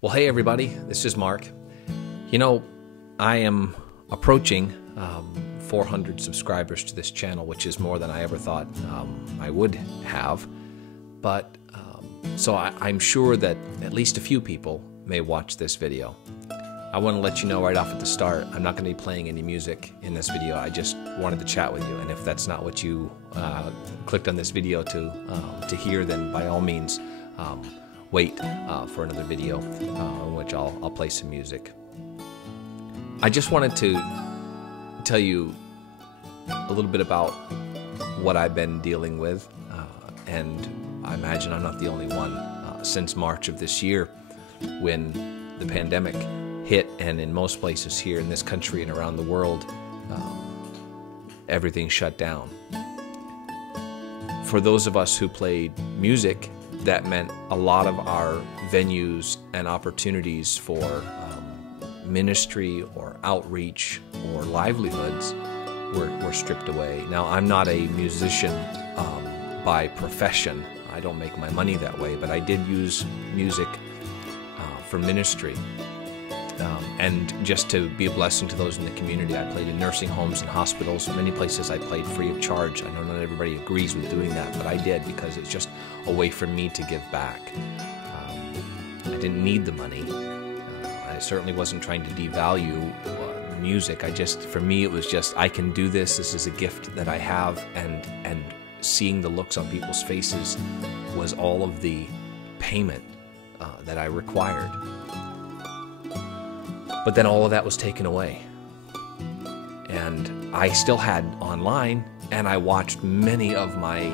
Well, hey everybody, this is Mark. You know, I am approaching 400 subscribers to this channel, which is more than I ever thought I would have. But so I'm sure that at least a few people may watch this video. I want to let you know right off at the start, I'm not going to be playing any music in this video. I just wanted to chat with you, and if that's not what you clicked on this video to hear, then by all means, wait for another video in which I'll play some music. I just wanted to tell you a little bit about what I've been dealing with, and I imagine I'm not the only one since March of this year when the pandemic hit, and in most places here in this country and around the world, everything shut down. For those of us who played music, that meant a lot of our venues and opportunities for ministry or outreach or livelihoods were stripped away. Now, I'm not a musician by profession. I don't make my money that way, but I did use music for ministry. And just to be a blessing to those in the community. I played in nursing homes and hospitals. In many places I played free of charge. I know not everybody agrees with doing that, but I did because it's just a way for me to give back. I didn't need the money. I certainly wasn't trying to devalue music. For me, it was just, I can do this. This is a gift that I have, and seeing the looks on people's faces was all of the payment that I required. But then all of that was taken away. And I still had online, and I watched many of my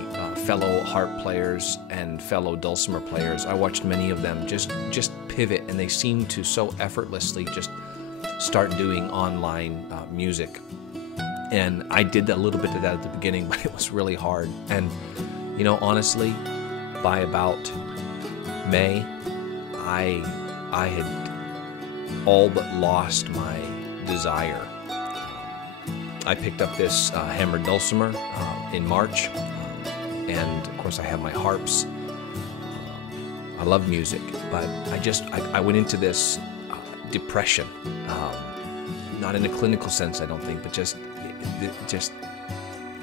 fellow harp players and fellow dulcimer players. I watched many of them just pivot, and they seemed to so effortlessly just start doing online music. And I did a little bit of that at the beginning, but it was really hard. And, you know, honestly, by about May, I had all but lost my desire. I picked up this hammered dulcimer in March, and of course I have my harps. I love music, but I went into this depression, not in a clinical sense, I don't think, but just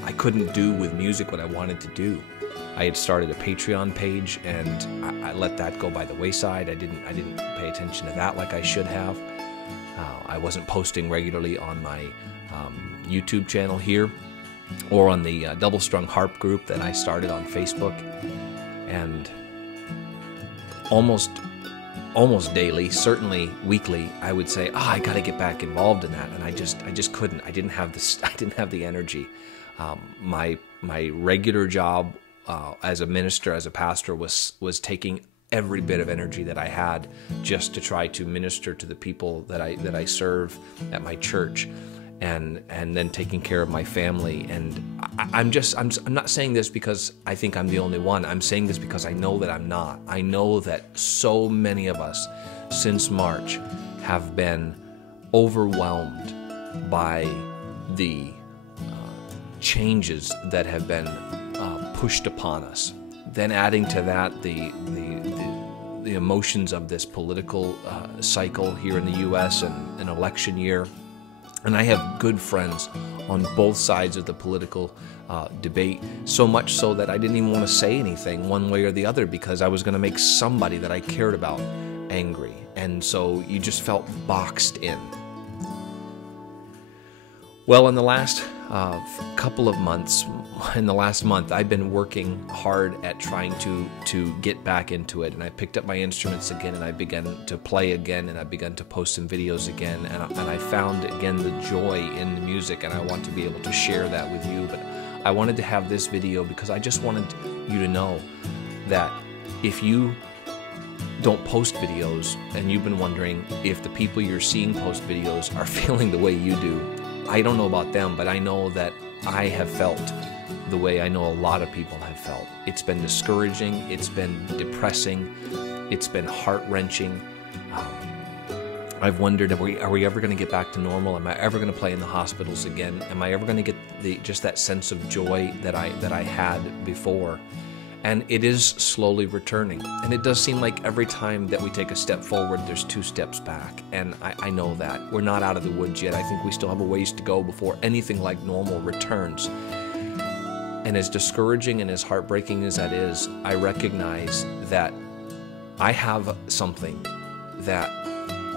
I couldn't do with music what I wanted to do. I had started a Patreon page, and I let that go by the wayside. I didn't pay attention to that like I should have. I wasn't posting regularly on my YouTube channel here, or on the double-strung harp group that I started on Facebook. And almost daily, certainly weekly, I would say, I got to get back involved in that, and I just couldn't. I didn't have the energy. My regular job as a minister, as a pastor, was taking every bit of energy that I had just to try to minister to the people that I serve at my church, and then taking care of my family. And I'm not saying this because I think I'm the only one. I'm saying this because I know that I'm not. I know that so many of us since March have been overwhelmed by the changes that have been pushed upon us. Then adding to that the emotions of this political cycle here in the U.S. and an election year. And I have good friends on both sides of the political debate, so much so that I didn't even want to say anything one way or the other because I was going to make somebody that I cared about angry. And so you just felt boxed in. Well, in the last couple of months, in the last month, I've been working hard at trying to get back into it. And I picked up my instruments again, and I began to play again, and I began to post some videos again. And I found again the joy in the music, and I want to be able to share that with you. But I wanted to have this video because I just wanted you to know that if you don't post videos, and you've been wondering if the people you're seeing post videos are feeling the way you do, I don't know about them, but I know that I have felt the way I know a lot of people have felt. It's been discouraging, it's been depressing, it's been heart-wrenching. I've wondered, are we ever going to get back to normal? Am I ever going to play in the hospitals again? Am I ever going to get just that sense of joy that I had before? And it is slowly returning. And it does seem like every time that we take a step forward, there's 2 steps back. And I know that. We're not out of the woods yet. I think we still have a ways to go before anything like normal returns. And as discouraging and as heartbreaking as that is, I recognize that I have something that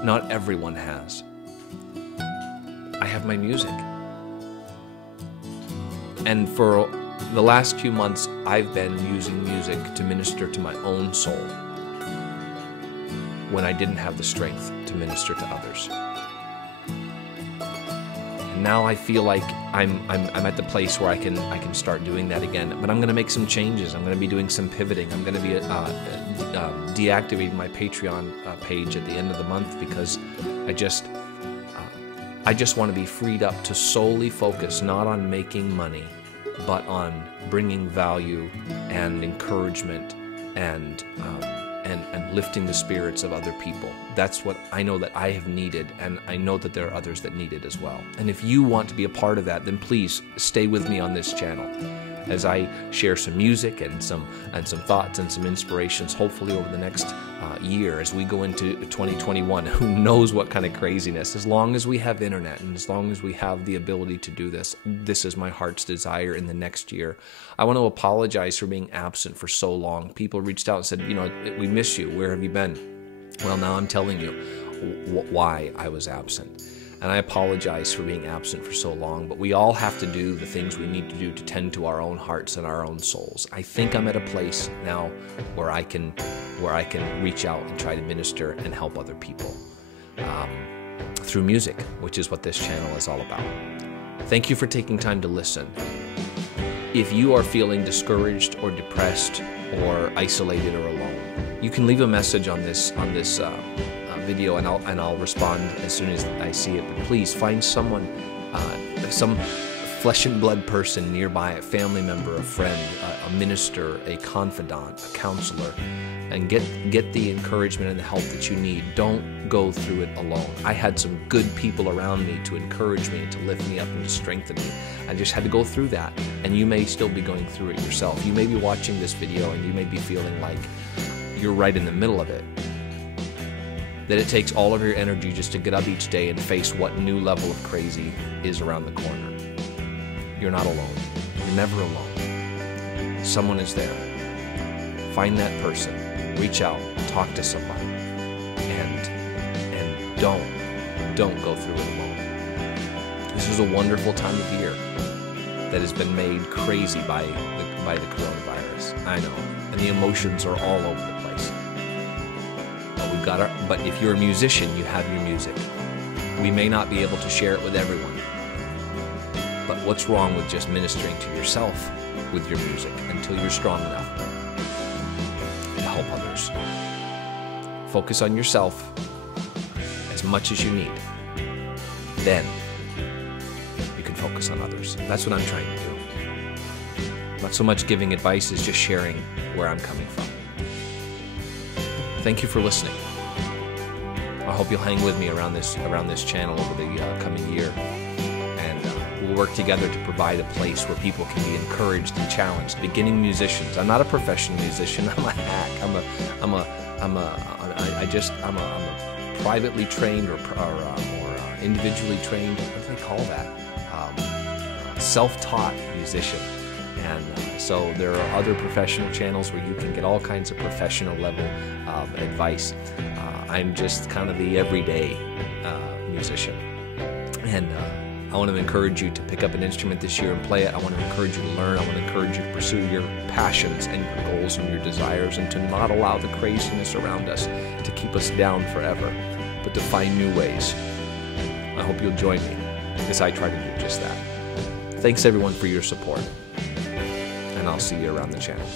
not everyone has. I have my music. And for the last few months, I've been using music to minister to my own soul when I didn't have the strength to minister to others. And now I feel like I'm at the place where I can start doing that again. But I'm going to make some changes. I'm going to be doing some pivoting. I'm going to be deactivating my Patreon page at the end of the month because I just want to be freed up to solely focus not on making money, but on bringing value and encouragement and lifting the spirits of other people. That's what I know that I have needed, and I know that there are others that need it as well. And if you want to be a part of that, then please stay with me on this channel as I share some music and some thoughts and some inspirations, hopefully over the next year as we go into 2021. Who knows what kind of craziness. As long as we have internet and as long as we have the ability to do this, this is my heart's desire in the next year. I want to apologize for being absent for so long. People reached out and said, you know, we miss you. Where have you been? Well, now I'm telling you why I was absent. And I apologize for being absent for so long, but we all have to do the things we need to do to tend to our own hearts and our own souls. I think I'm at a place now where I can reach out and try to minister and help other people through music, which is what this channel is all about. Thank you for taking time to listen. If you are feeling discouraged or depressed or isolated or alone, you can leave a message on this video, and I'll respond as soon as I see it. But please find someone, some flesh and blood person nearby, a family member, a friend, a minister, a confidant, a counselor, and get the encouragement and the help that you need. Don't go through it alone. I had some good people around me to encourage me and to lift me up and to strengthen me. I just had to go through that, and you may still be going through it yourself. You may be watching this video and you may be feeling like you're right in the middle of it. That it takes all of your energy just to get up each day and face what new level of crazy is around the corner. You're not alone. You're never alone. Someone is there. Find that person. Reach out. Talk to somebody. And don't go through it alone. This is a wonderful time of year that has been made crazy by the coronavirus. I know. And the emotions are all over the place. But if you're a musician, you have your music. We may not be able to share it with everyone, but what's wrong with just ministering to yourself with your music until you're strong enough to help others? Focus on yourself as much as you need. Then you can focus on others. That's what I'm trying to do. Not so much giving advice as just sharing where I'm coming from. Thank you for listening. I hope you'll hang with me around this channel over the coming year, and we'll work together to provide a place where people can be encouraged and challenged. Beginning musicians. I'm not a professional musician. I'm a hack. I'm a privately trained or individually trained. What do they call that? Self-taught musician. And so there are other professional channels where you can get all kinds of professional level advice. I'm just kind of the everyday musician. And I want to encourage you to pick up an instrument this year and play it. I want to encourage you to learn. I want to encourage you to pursue your passions and your goals and your desires, and to not allow the craziness around us to keep us down forever, but to find new ways. I hope you'll join me as I try to do just that. Thanks everyone for your support, and I'll see you around the channel.